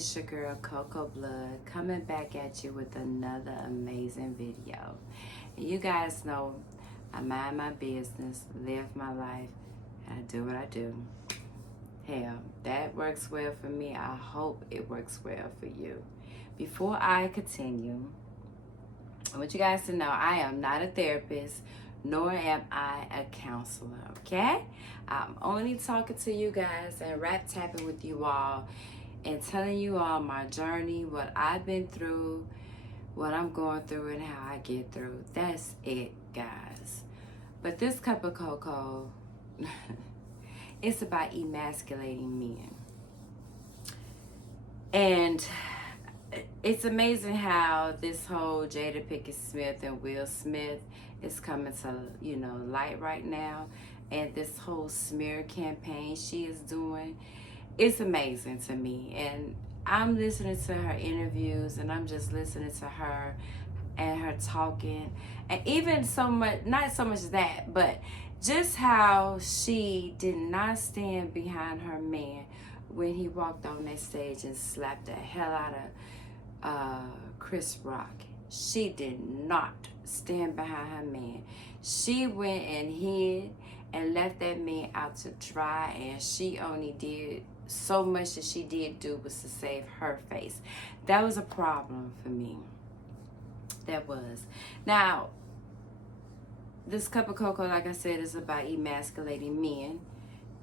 It's your girl Coco Blood coming back at you with another amazing video. And you guys know I mind my business, live my life, and I do what I do. Hell, that works well for me. I hope it works well for you. Before I continue, I want you guys to know I am not a therapist, nor am I a counselor, okay? I'm only talking to you guys and rap tapping with you all and telling you all my journey, what I've been through, what I'm going through, and how I get through. That's it, guys. But this cup of cocoa, it's about emasculating men. And it's amazing how this whole Jada Pinkett Smith and Will Smith is coming to, light right now. And this whole smear campaign she is doing, it's amazing to me. And I'm listening to her interviews and I'm just listening to her and her talking. And even so much, not so much that, but just how she did not stand behind her man when he walked on that stage and slapped the hell out of Chris Rock. She did not stand behind her man. She went and hid and left that man out to dry, and she only did so much that she did do was to save her face. That was a problem for me. That was. Now, this cup of cocoa, like I said, is about emasculating men.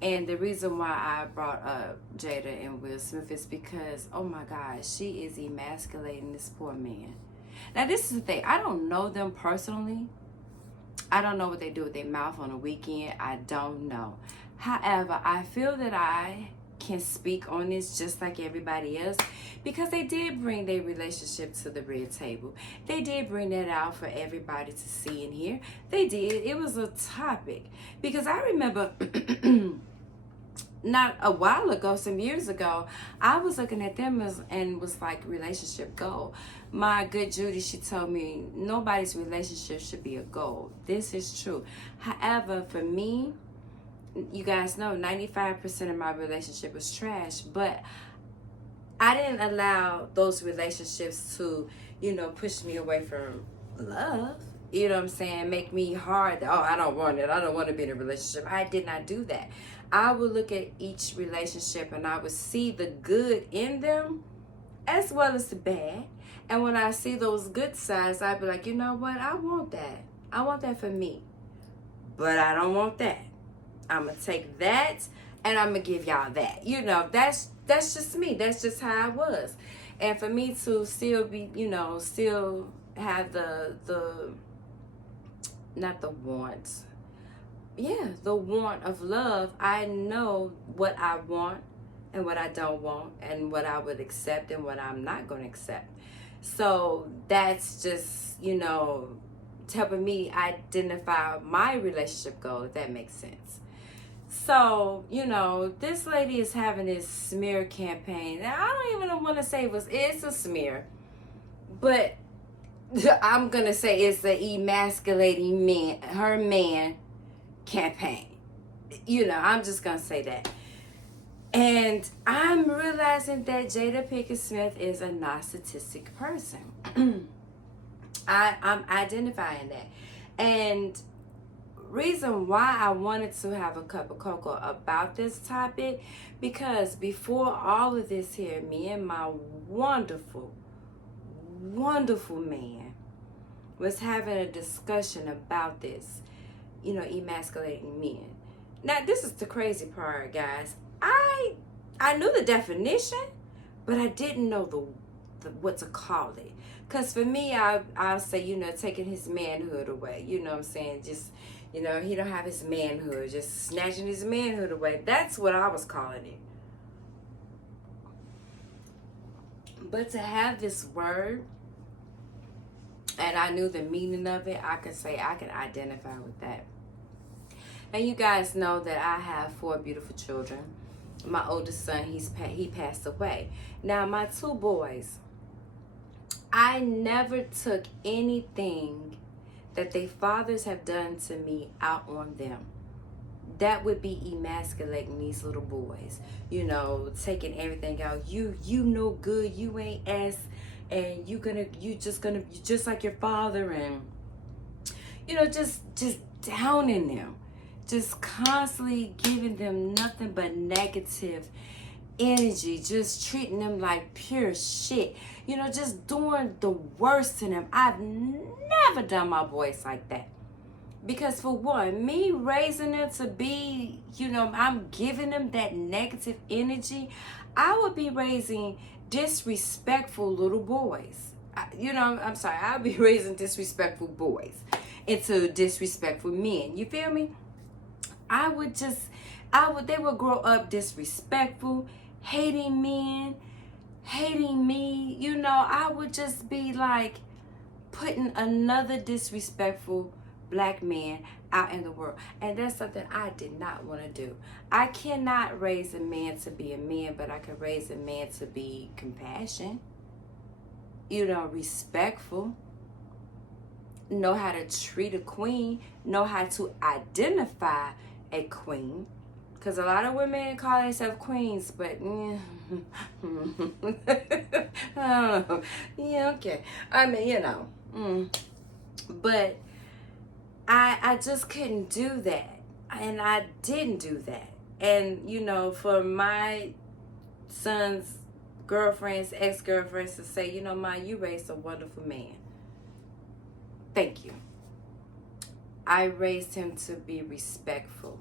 And the reason why I brought up Jada and Will Smith is because, oh my God, she is emasculating this poor man. Now, this is the thing. I don't know them personally. I don't know what they do with their mouth on the weekend. I don't know. However, I feel that I can speak on this just like everybody else because they did bring their relationship to the red table. They did bring that out for everybody to see and hear. They did. It was a topic because I remember not a while ago, some years ago, I was looking at them and was like, relationship goal. My good Judy, she told me nobody's relationship should be a goal. This is true. However, for me, you guys know 95% of my relationship was trash, but I didn't allow those relationships to, push me away from love. You know what I'm saying? Make me hard. Oh, I don't want it. I don't want to be in a relationship. I did not do that. I would look at each relationship and I would see the good in them as well as the bad. And when I see those good sides, I'd be like, you know what? I want that. I want that for me. But I don't want that. I'm going to take that and I'm going to give y'all that. That's just me. That's just how I was. And for me to still be, still have the not the want. Yeah, the want of love. I know what I want and what I don't want and what I would accept and what I'm not going to accept. So that's just, helping me identify my relationship goal, if that makes sense. So, this lady is having this smear campaign. Now, I don't even want to say it's a smear, but I'm going to say it's the emasculating her man campaign. I'm just going to say that. And I'm realizing that Jada Pinkett Smith is a narcissistic person. I'm identifying that. And reason why I wanted to have a cup of cocoa about this topic, because before all of this here, me and my wonderful man was having a discussion about this, emasculating men. Now, this is the crazy part, guys. I knew the definition, but I didn't know the what to call it. Because for me, I'll say, taking his manhood away. You know what I'm saying? Just, he don't have his manhood. Just snatching his manhood away. That's what I was calling it. But to have this word, and I knew the meaning of it, I could say I can identify with that. And you guys know that I have 4 beautiful children. My oldest son, he passed away. Now, my 2 boys, I never took anything that their fathers have done to me out on them. that would be emasculating these little boys. You know, taking everything out. You no good, you ain't ass, and you just like your father, and you know, just downing them, just constantly giving them nothing but negative energy, just treating them like pure shit, you know, just doing the worst to them. I've never done my boys like that. Because for one, me raising them to be, you know, I'm giving them that negative energy, I would be raising disrespectful little boys. I'm sorry, I'll be raising disrespectful boys into disrespectful men. You feel me? They would grow up disrespectful, hating men, hating me. You know, I would just be like putting another disrespectful black man out in the world. And that's something I did not want to do. I cannot raise a man to be a man, but I can raise a man to be compassionate, you know, respectful, know how to treat a queen, know how to identify a queen. Because a lot of women call themselves queens, but I don't know. Yeah, okay. I mean, you know. But I just couldn't do that. And I didn't do that. And, you know, for my son's girlfriends, ex-girlfriends to say, you know, Ma, you raised a wonderful man. Thank you. I raised him to be respectful.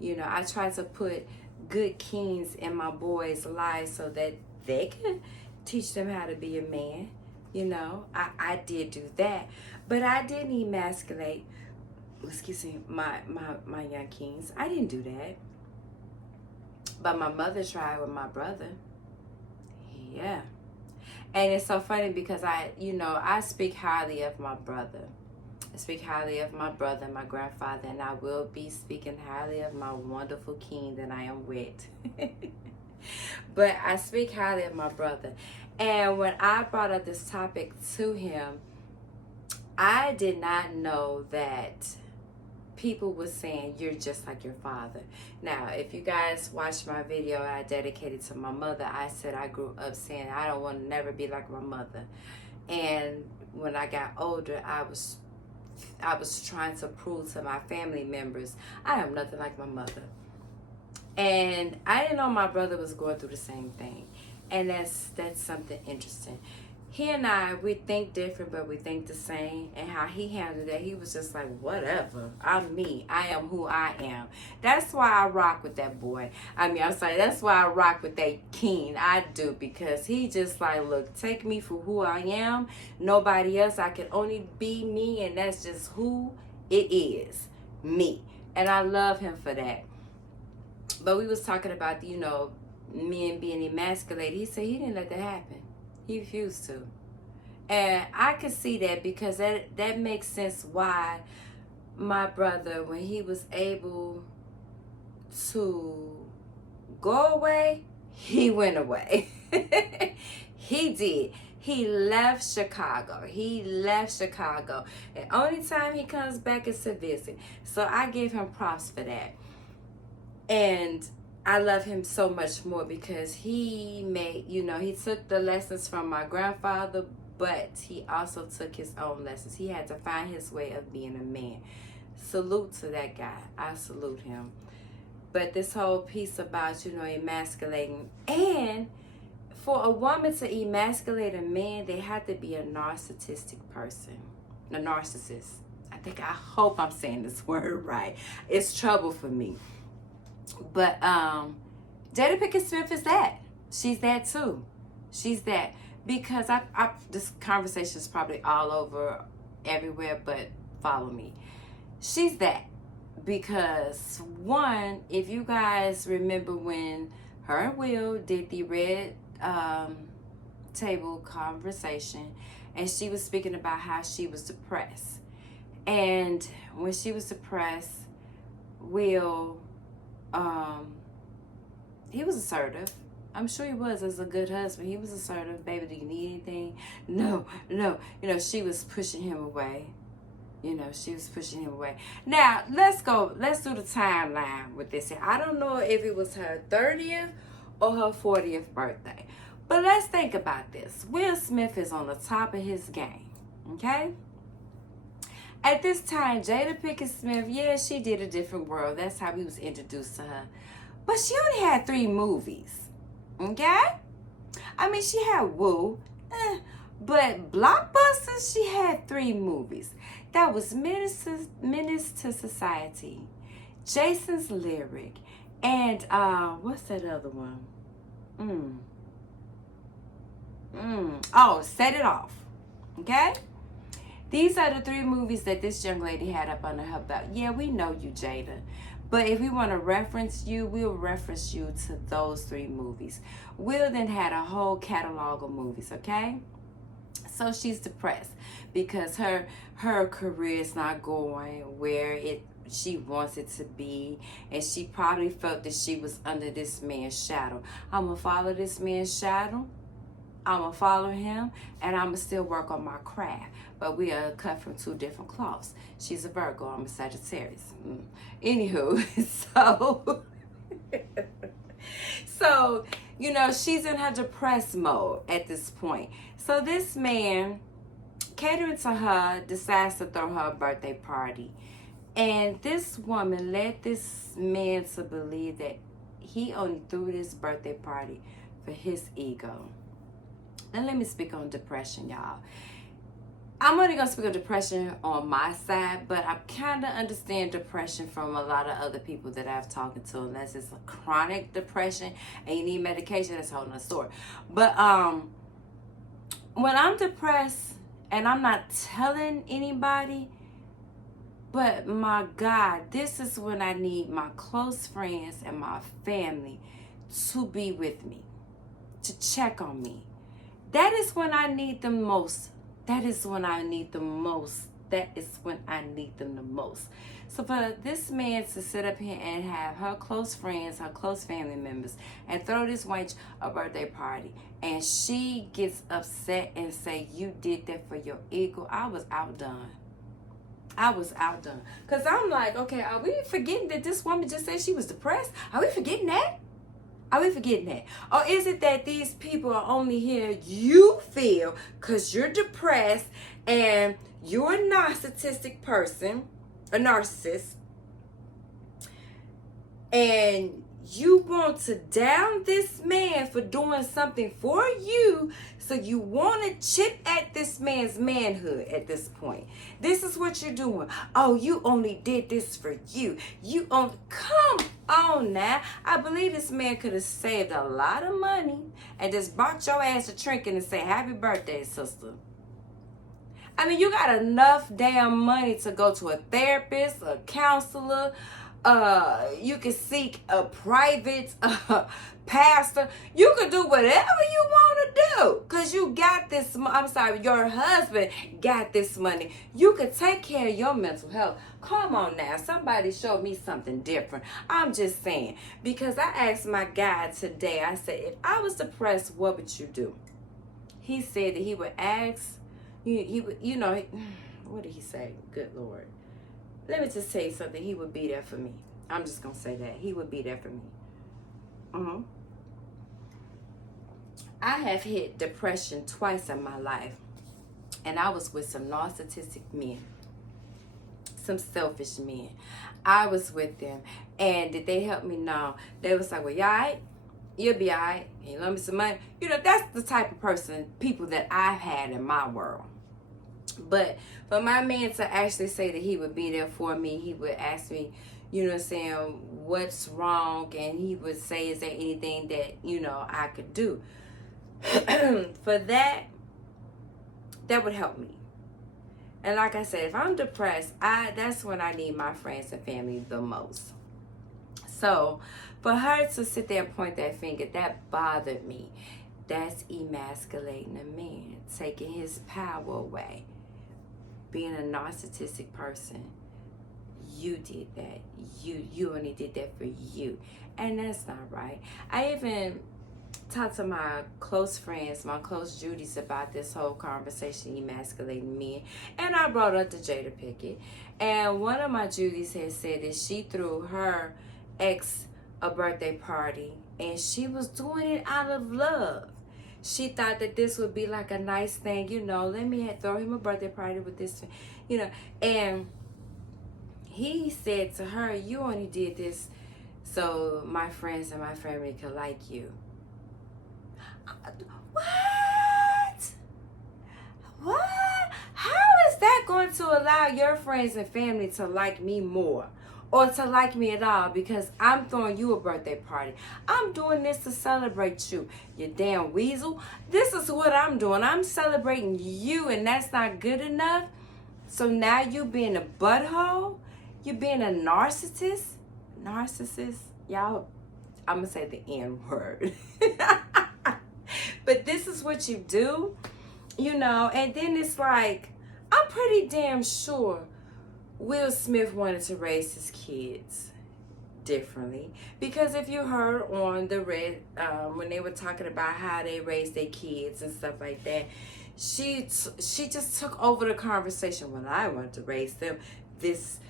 You know, I try to put good kings in my boys' lives so that they can teach them how to be a man. You know, I did do that. But I didn't emasculate, my young kings. I didn't do that. But my mother tried with my brother. Yeah. And it's so funny because I speak highly of my brother. I speak highly of my brother, my grandfather, and I will be speaking highly of my wonderful king that I am with. But I speak highly of my brother. And when I brought up this topic to him, I did not know that people were saying, you're just like your father. Now, if you guys watched my video I dedicated to my mother, I said I grew up saying I don't want to never be like my mother. And when I got older, I was trying to prove to my family members I am nothing like my mother. And I didn't know my brother was going through the same thing. And that's something interesting. He and I, we think different, but we think the same. And how he handled that, he was just like, whatever. I'm me. I am who I am. That's why I rock with that boy. That's why I rock with that king. I do, because he just like, look, take me for who I am. Nobody else. I can only be me, and that's just who it is. Me. And I love him for that. But we was talking about, you know, men being emasculated. He said he didn't let that happen. He refused to. And I could see that, because that makes sense why my brother, when he was able to go away, he went away. He did. He left Chicago. And only time he comes back is to visit. So I give him props for that. And I love him so much more because he took the lessons from my grandfather, but he also took his own lessons. He had to find his way of being a man. Salute to that guy. I salute him. But this whole piece about, you know, emasculating, and for a woman to emasculate a man, they have to be a narcissistic person. A narcissist. I hope I'm saying this word right. It's trouble for me. But Jada Pinkett Smith is that. She's that too. She's that. Because this conversation is probably all over everywhere, but follow me. She's that. Because one, if you guys remember when her and Will did the red table conversation, and she was speaking about how she was depressed. And when she was depressed, Will, he was assertive. I'm sure he was, as a good husband. He was assertive. Baby, do you need anything? No. You know, she was pushing him away. You know, she was pushing him away. Now, let's do the timeline with this. I don't know if it was her 30th or her 40th birthday. But let's think about this. Will Smith is on the top of his game. Okay? At this time, Jada Pinkett Smith, yeah, she did A Different World. That's how we was introduced to her. But she only had 3 movies. Okay? I mean, she had Woo. But blockbusters, she had 3 movies. That was Menace to Society, Jason's Lyric, and what's that other one? Oh, Set It Off. Okay? These are the 3 movies that this young lady had up under her belt. Yeah, we know you, Jada. But if we want to reference you, we'll reference you to those 3 movies. Will then had a whole catalog of movies, okay? So she's depressed because her career is not going where she wants it to be, and she probably felt that she was under this man's shadow. I'm gonna follow this man's shadow. I'm gonna follow him, and I'm gonna still work on my craft. But we are cut from 2 different cloths. She's a Virgo. I'm a Sagittarius. Anywho, so you know, she's in her depressed mode at this point. So this man, catering to her, decides to throw her a birthday party. And this woman led this man to believe that he only threw this birthday party for his ego. Now let me speak on depression, y'all. I'm only going to speak on depression on my side, but I kind of understand depression from a lot of other people that I've talked to. Unless it's a chronic depression and you need medication, that's a whole nother story. But when I'm depressed, and I'm not telling anybody, but my God, this is when I need my close friends and my family to be with me, to check on me. That is when I need them most. That is when I need them most. That is when I need them the most. So for this man to sit up here and have her close friends, her close family members, and throw this wench a birthday party, and she gets upset and say, you did that for your ego, I was outdone. Because I'm like, okay, are we forgetting that this woman just said she was depressed? Are we forgetting that? Or is it that these people are only here, you feel, because you're depressed and you're a narcissistic person, a narcissist, and you want to down this man for doing something for you, so you want to chip at this man's manhood at this point. This is what you're doing. Oh, you only did this for you. Come on now. I believe this man could have saved a lot of money and just bought your ass a trinket and say, happy birthday, sister. I mean, you got enough damn money to go to a therapist, a counselor. You can seek a private pastor. You can do whatever you want to do, because you got this. Your husband got this money. You could take care of your mental health. Come on now, somebody showed me something different. I'm just saying, because I asked my guy today, I said, if I was depressed, what would you do? He said that he would ask, he would, you know, what did he say? Good Lord. Let me just tell you something. He would be there for me. I'm just going to say that. He would be there for me. I have hit depression twice in my life. And I was with some narcissistic men. Some selfish men. I was with them. And did they help me? No. They was like, well, you all right? You'll be all right. You lend me some money? You know, that's the type of people that I've had in my world. But for my man to actually say that he would be there for me, he would ask me, you know what I'm saying, what's wrong? And he would say, is there anything that, you know, I could do? For that would help me. And like I said, if I'm depressed, that's when I need my friends and family the most. So for her to sit there and point that finger, that bothered me. That's emasculating a man, taking his power away. Being a narcissistic person, you did that. You only did that for you, and that's not right. I even talked to my close friends, my close Judies, about this whole conversation, emasculating men, and I brought up the Jada Pickett. And one of my Judies had said that she threw her ex a birthday party, and she was doing it out of love. She thought that this would be like a nice thing, let me throw him a birthday party with this, and he said to her, you only did this so my friends and my family could like you. What? What? How is that going to allow your friends and family to like me more? Or to like me at all, because I'm throwing you a birthday party. I'm doing this to celebrate you, you damn weasel. This is what I'm doing. I'm celebrating you, and that's not good enough. So now you being a butthole? You being a narcissist? Y'all, I'm going to say the N word. But this is what you do, and then it's like, I'm pretty damn sure Will Smith wanted to raise his kids differently, because if you heard on the red, when they were talking about how they raise their kids and stuff like that, she just took over the conversation. Well, I want to raise them this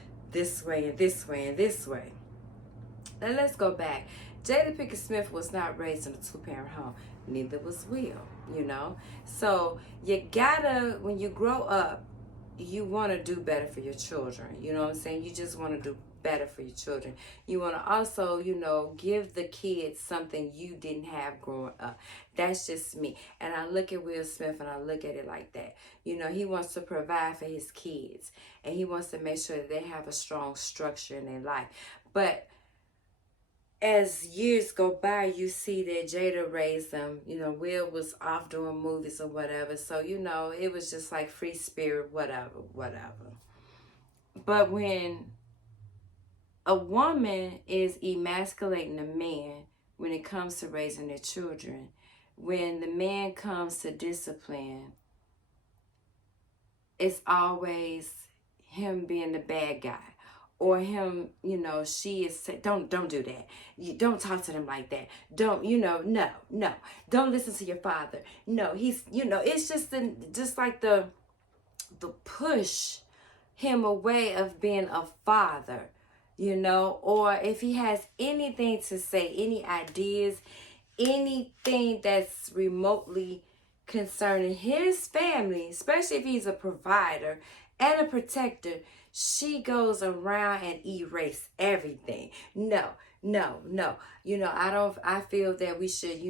way and this way and this way. Now let's go back. Jada Pinkett Smith was not raised in a two-parent home. Neither was Will, So you gotta, when you grow up, you want to do better for your children. You know what I'm saying? You just want to do better for your children. You want to also, give the kids something you didn't have growing up. That's just me. And I look at Will Smith and I look at it like that. He wants to provide for his kids, and he wants to make sure that they have a strong structure in their life. But as years go by, you see that Jada raised them. Will was off doing movies or whatever. So, it was just like free spirit, whatever. But when a woman is emasculating a man when it comes to raising their children, when the man comes to discipline, it's always him being the bad guy. Or him, she is, don't do that. You don't talk to them like that. Don't, no. Don't listen to your father. No, he's, it's just like the push him away of being a father, or if he has anything to say, any ideas, anything that's remotely concerning his family, especially if he's a provider and a protector, she goes around and erase everything. No. I feel that we should,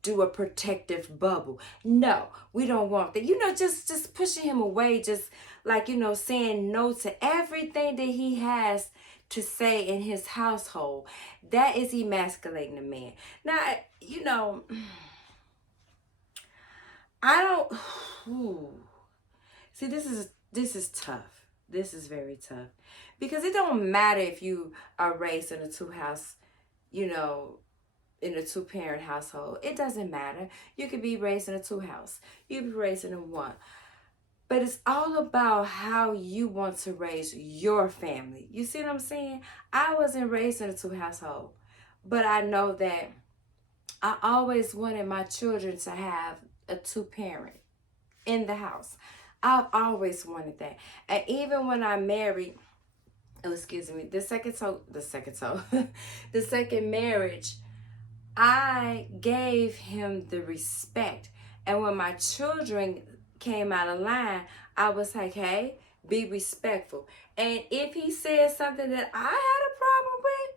do a protective bubble. No, we don't want that. Just pushing him away, just like, saying no to everything that he has to say in his household. That is emasculating a man. Now, I don't, see, this is tough. This is very tough, because it don't matter if you are raised in a in a two-parent household. It doesn't matter. You could be raised in a two-house. You could be raised in a one. But it's all about how you want to raise your family. You see what I'm saying? I wasn't raised in a two-household, but I know that I always wanted my children to have a two-parent in the house. I've always wanted that. And even when I married, the second marriage, I gave him the respect. And when my children came out of line, I was like, hey, be respectful. And if he said something that I had a problem with,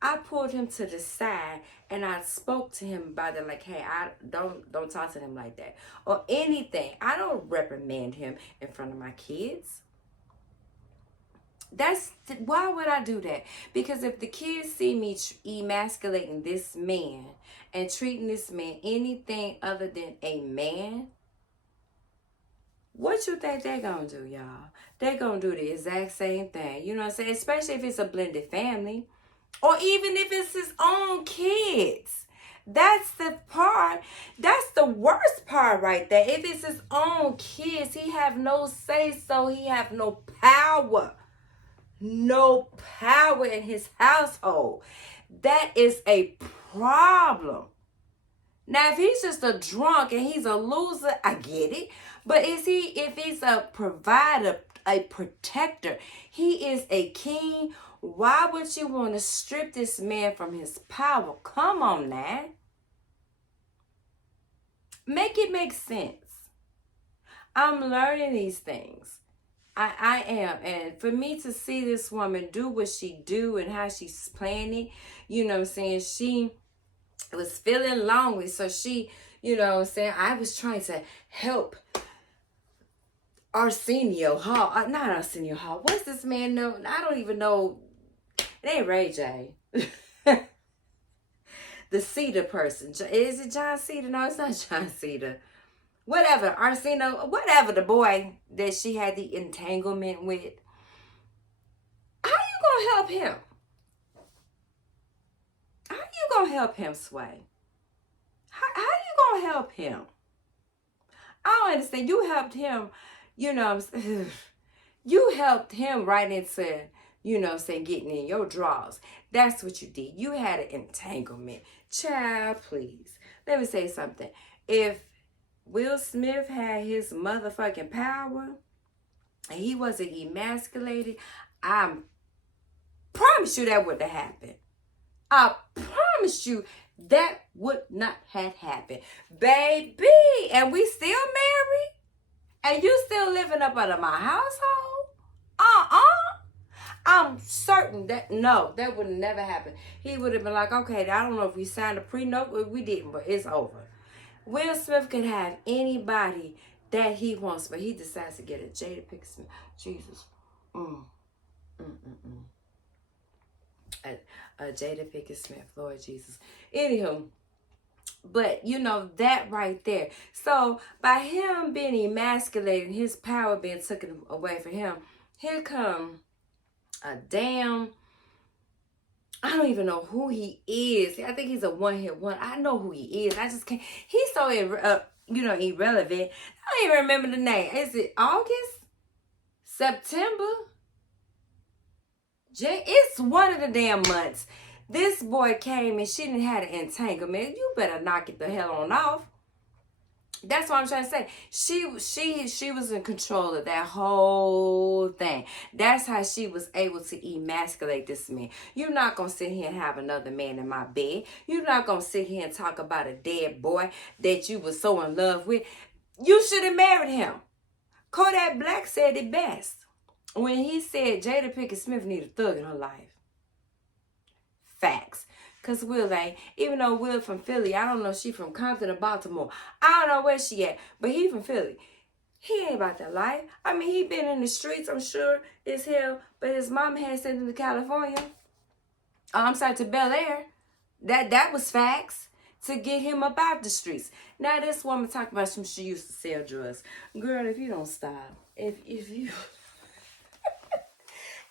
I pulled him to the side and I spoke to him about it, like, hey, I don't talk to him like that. Or anything. I don't reprimand him in front of my kids. Why would I do that? Because if the kids see me emasculating this man and treating this man anything other than a man, what you think they're gonna do, y'all? They're gonna do the exact same thing. You know what I'm saying? Especially if it's a blended family. Or even if it's his own kids. That's the part. That's the worst part right there. If it's his own kids, he have no say-so. He have no power. No power in his household. That is a problem. Now, if he's just a drunk and he's a loser, I get it. But if he's a provider, a protector, he is a king, why would you want to strip this man from his power? Come on now. Make it make sense. I'm learning these things. I am. And for me to see this woman do what she do and how she's planning, you know what I'm saying? She was feeling lonely. So she, you know what I'm saying? I was trying to help Arsenio Hall. Not Arsenio Hall. What's this man know? I don't even know. It ain't Ray J. The Cedar person. Is it John Cedar? No, it's not John Cedar. Whatever, Arsenio, whatever, the boy that she had the entanglement with. How you gonna help him? How you gonna help him, Sway? How you gonna help him? I don't understand. You helped him, you know, you helped him right into, you know, saying getting in your drawers. That's what you did. You had an entanglement. Child, please. Let me say something. If Will Smith had his motherfucking power and he wasn't emasculated, I promise you that wouldn't have happened. I promise you that would not have happened. Baby, and we still married? And you still living up under my household? I'm certain that, no, that would never happen. He would have been like, okay, I don't know if we signed a pre-note, we didn't, but it's over. Will Smith can have anybody that he wants, but he decides to get a Jada Pinkett Smith. Jesus. A Jada Pinkett Smith, Lord Jesus. Anywho, but you know, that right there. So by him being emasculated, his power being taken away from him, here come a damn, I don't even know who he is. I think he's a one-hit one. I know who he is. I just can't. He's so, irrelevant. I don't even remember the name. Is it August? September? It's one of the damn months. This boy came and she didn't have an entanglement. You better knock it the hell on off. That's what I'm trying to say. She was in control of that whole thing. That's how she was able to emasculate this man. You're not going to sit here and have another man in my bed. You're not going to sit here and talk about a dead boy that you were so in love with. You should have married him. Kodak Black said it best when he said Jada Pinkett Smith needed a thug in her life. Facts. Because Will ain't, even though Will from Philly, I don't know if she from Compton or Baltimore. I don't know where she at, but he from Philly. He ain't about that life. I mean, he been in the streets, I'm sure, as hell, but his mom had sent him to California. I'm sorry, to Bel Air. That was facts to get him up out the streets. Now this woman talking about some she used to sell drugs. Girl, if you don't stop, if you...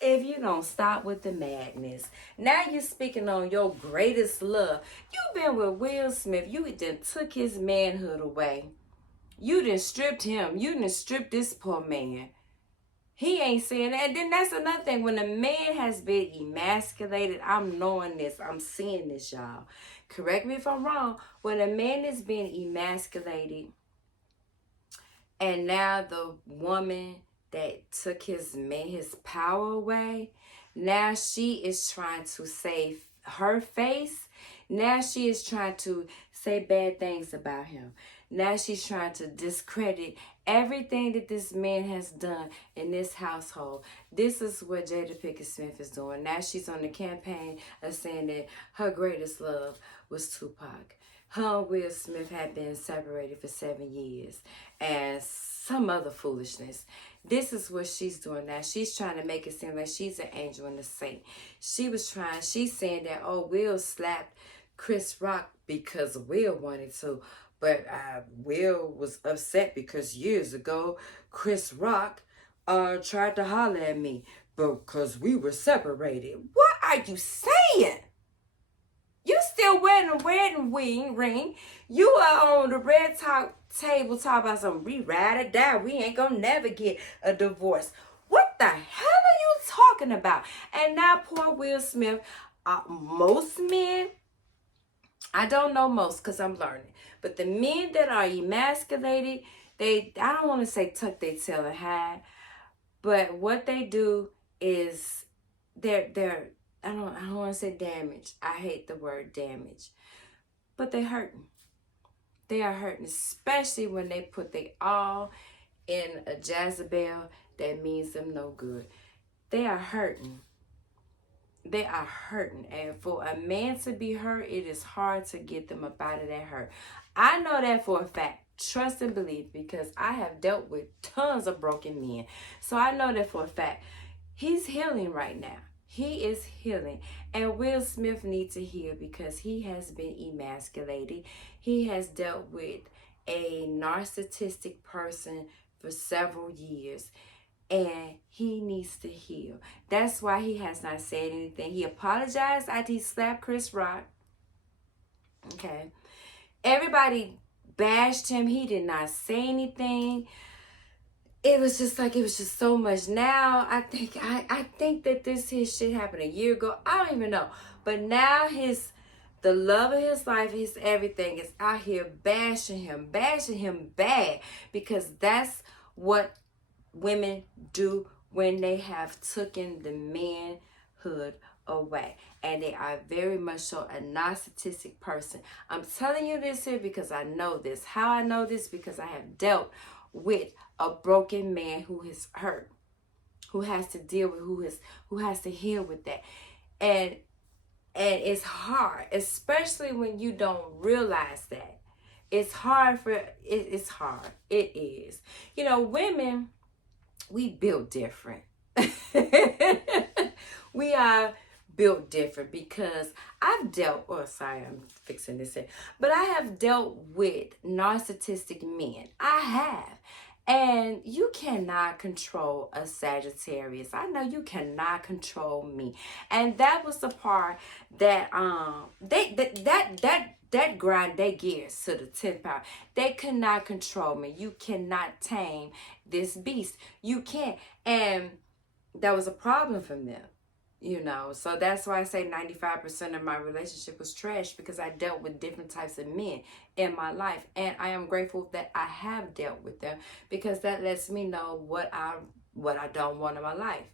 If you don't stop with the madness. Now you're speaking on your greatest love. You've been with Will Smith. You done took his manhood away. You done stripped him. You done stripped this poor man. He ain't saying that. And then that's another thing. When a man has been emasculated, I'm knowing this. I'm seeing this, y'all. Correct me if I'm wrong. When a man is being emasculated and now the woman that took his power away, now she is trying to save her face. Now she is trying to say bad things about him. Now she's trying to discredit everything that this man has done in this household. This is what Jada Pinkett Smith is doing. Now she's on the campaign of saying that her greatest love was Tupac. Her and Will Smith had been separated for 7 years and some other foolishness. This is what she's doing now. She's trying to make it seem like she's an angel and a saint. She's saying that, oh, Will slapped Chris Rock because Will wanted to. But Will was upset because years ago, Chris Rock tried to holler at me because we were separated. What are you saying? You still wearing a wedding ring. You are on the red table talking about some we ride or die. We ain't gonna never get a divorce. What the hell are you talking about? And now poor Will Smith, most men, I don't know most because I'm learning. But the men that are emasculated, I don't want to say tuck their tail and hide, but what they do is they're I don't want to say damage. I hate the word damage. But they're hurting. They are hurting, especially when they put their all in a Jezebel that means them no good. They are hurting. They are hurting. And for a man to be hurt, it is hard to get them up out of that hurt. I know that for a fact. Trust and believe, because I have dealt with tons of broken men. So I know that for a fact. He's healing right now. He is healing. And Will Smith needs to heal because he has been emasculated. He has dealt with a narcissistic person for several years. And he needs to heal. That's why he has not said anything. He apologized after he slapped Chris Rock. Okay. Everybody bashed him. He did not say anything. It was just so much. Now I think that his shit happened a year ago. I don't even know. But now the love of his life, his everything is out here bashing him bad, because that's what women do when they have taken the manhood away, and they are very much so a narcissistic person. I'm telling you this here because I know this. How I know this? Because I have dealt with a broken man who is hurt, who has to deal with, who has to heal with that. And it's hard, especially when you don't realize that. It's hard it's hard. It is. You know, women, we built different. We are built different because I'm fixing this here. But I have dealt with narcissistic men. I have. And you cannot control a Sagittarius. I know you cannot control me. And that was the part that that grind their gears to the 10th power. They could not control me. You cannot tame this beast. You can't. And that was a problem for them. You know, so that's why I say 95% of my relationship was trash, because I dealt with different types of men in my life. And I am grateful that I have dealt with them, because that lets me know what I don't want in my life.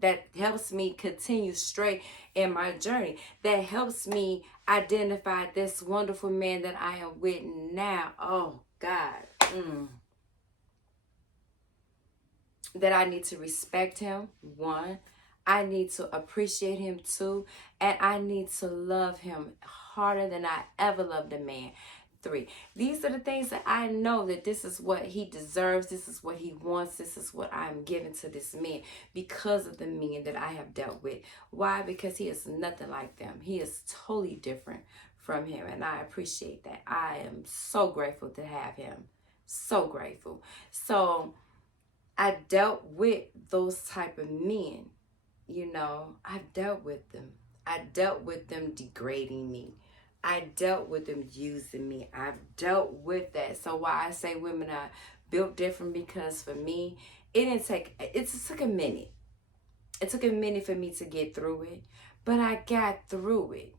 That helps me continue straight in my journey. That helps me identify this wonderful man that I am with now. Oh, God. That I need to respect him, one. I need to appreciate him, too. And I need to love him harder than I ever loved a man. 3. These are the things that I know that this is what he deserves. This is what he wants. This is what I'm giving to this man because of the men that I have dealt with. Why? Because he is nothing like them. He is totally different from him. And I appreciate that. I am so grateful to have him. So grateful. So I dealt with those type of men. You know, I've dealt with them. I dealt with them degrading me. I dealt with them using me. I've dealt with that. So why I say women are built different, because for me, it took a minute. It took a minute for me to get through it, but I got through it.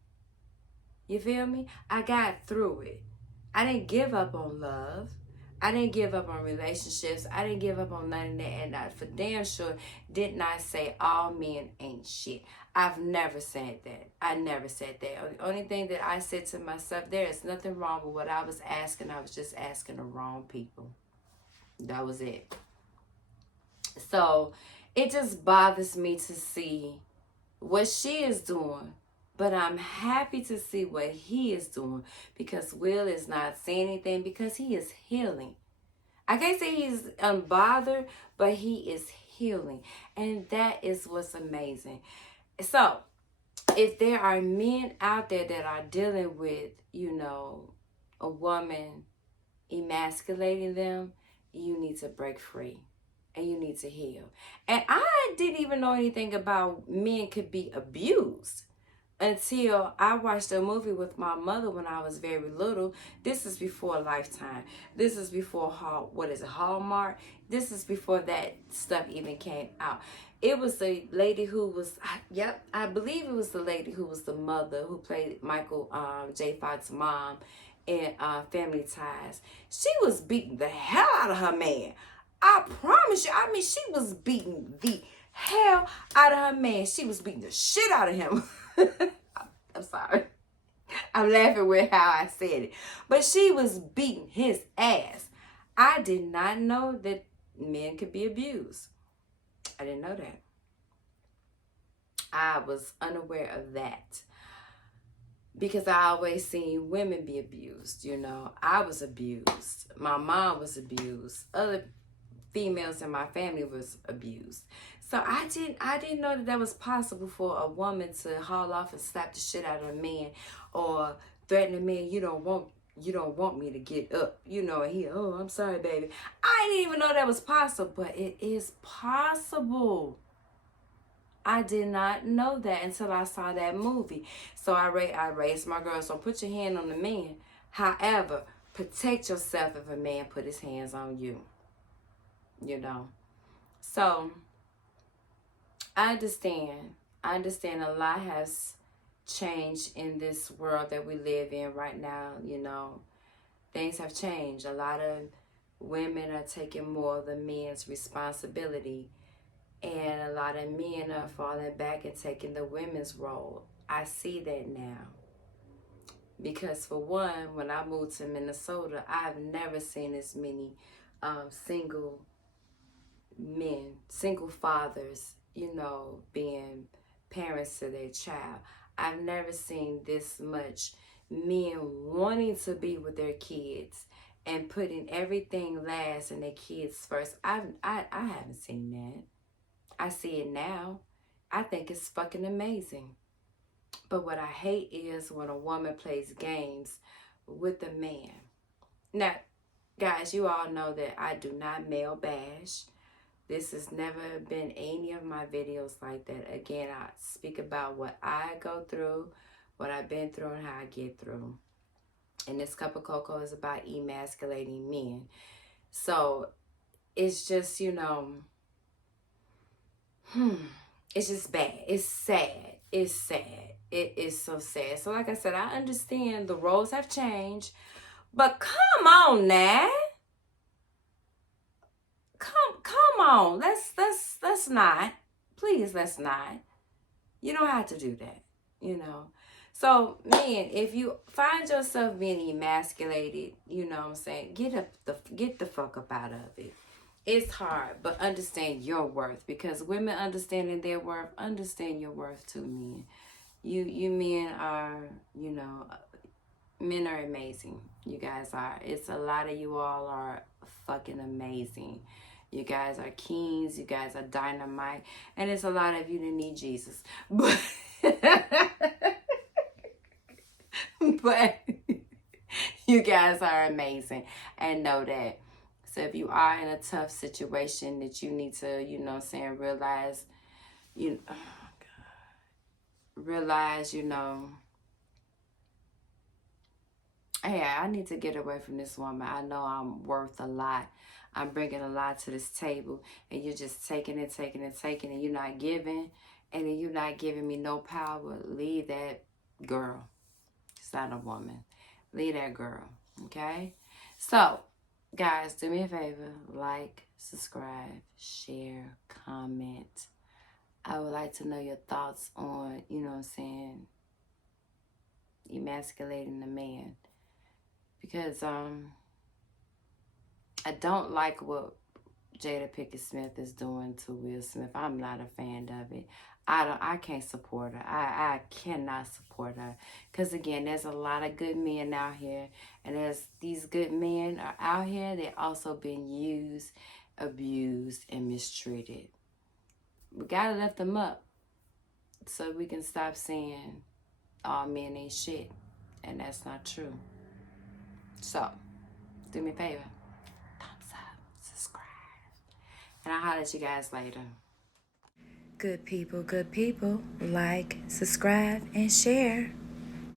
You feel me? I got through it. I didn't give up on love. I didn't give up on relationships. I didn't give up on none of that. And I for damn sure did not say all men ain't shit. I've never said that. I never said that. The only thing that I said to myself, there is nothing wrong with what I was asking. I was just asking the wrong people. That was it. So it just bothers me to see what she is doing. But I'm happy to see what he is doing, because Will is not saying anything, because he is healing. I can't say he's unbothered, but he is healing. And that is what's amazing. So if there are men out there that are dealing with, you know, a woman emasculating them, you need to break free. And you need to heal. And I didn't even know anything about men could be abused. until I watched a movie with my mother when I was very little. This is before Lifetime. This is before Hallmark. This is before that stuff even came out. It was the lady who was, yep, I believe it was the lady who was the mother who played Michael J. Fox's mom in Family Ties. She was beating the hell out of her man. I promise you. I mean, she was beating the hell out of her man. She was beating the shit out of him. I'm sorry. I'm laughing with how I said it. But she was beating his ass. I did not know that men could be abused. I didn't know that. I was unaware of that. Because I always seen women be abused, you know. I was abused. My mom was abused. Other females in my family was abused. So I didn't know that was possible for a woman to haul off and slap the shit out of a man, or threaten a man, you don't want me to get up, you know, and he, oh, I'm sorry, baby. I didn't even know that was possible, but it is possible. I did not know that until I saw that movie. So I raised my girls. So put your hand on the man. However, protect yourself if a man put his hands on you. You know. So I understand. I understand a lot has changed in this world that we live in right now. You know, things have changed. A lot of women are taking more of the men's responsibility. And a lot of men are falling back and taking the women's role. I see that now. Because for one, when I moved to Minnesota, I've never seen as many single men, single fathers, you know, being parents to their child. I've never seen this much men wanting to be with their kids and putting everything last and their kids first. I haven't seen that. I see it now. I think it's fucking amazing. But what I hate is when a woman plays games with a man. Now, guys, you all know that I do not male bash. This has never been any of my videos like that. Again, I speak about what I go through, what I've been through, and how I get through. And this cup of cocoa is about emasculating men. So, it's just, you know, it's just bad. It's sad. It's sad. It is so sad. So like I said, I understand the roles have changed, but come on now. Come on. Let's not. Please, let's not. You don't have to do that, you know. So, men, if you find yourself being emasculated, you know what I'm saying, get the fuck up out of it. It's hard, but understand your worth, because women understanding their worth, understand your worth too, men. You men are, you know, men are amazing. You guys are. It's a lot of you all are fucking amazing. You guys are kings. You guys are dynamite. And it's a lot of you that need Jesus. But, but you guys are amazing. And know that. So if you are in a tough situation that you need to, you know what I'm saying, realize, you know, hey, I need to get away from this woman. I know I'm worth a lot. I'm bringing a lot to this table, and you're just taking it, and you're not giving, and then you're not giving me no power. Leave that girl. It's not a woman. Leave that girl, okay? So, guys, do me a favor. Like, subscribe, share, comment. I would like to know your thoughts on, you know what I'm saying, emasculating the man. Because I don't like what Jada Pinkett Smith is doing to Will Smith. I'm not a fan of it. I can't support her. I cannot support her. Because again, there's a lot of good men out here. And as these good men are out here, they're also being used, abused, and mistreated. We gotta lift them up so we can stop saying all men ain't shit. And that's not true. So, do me a favor. Thumbs up, subscribe. And I'll holler at you guys later. good people, like, subscribe, and share.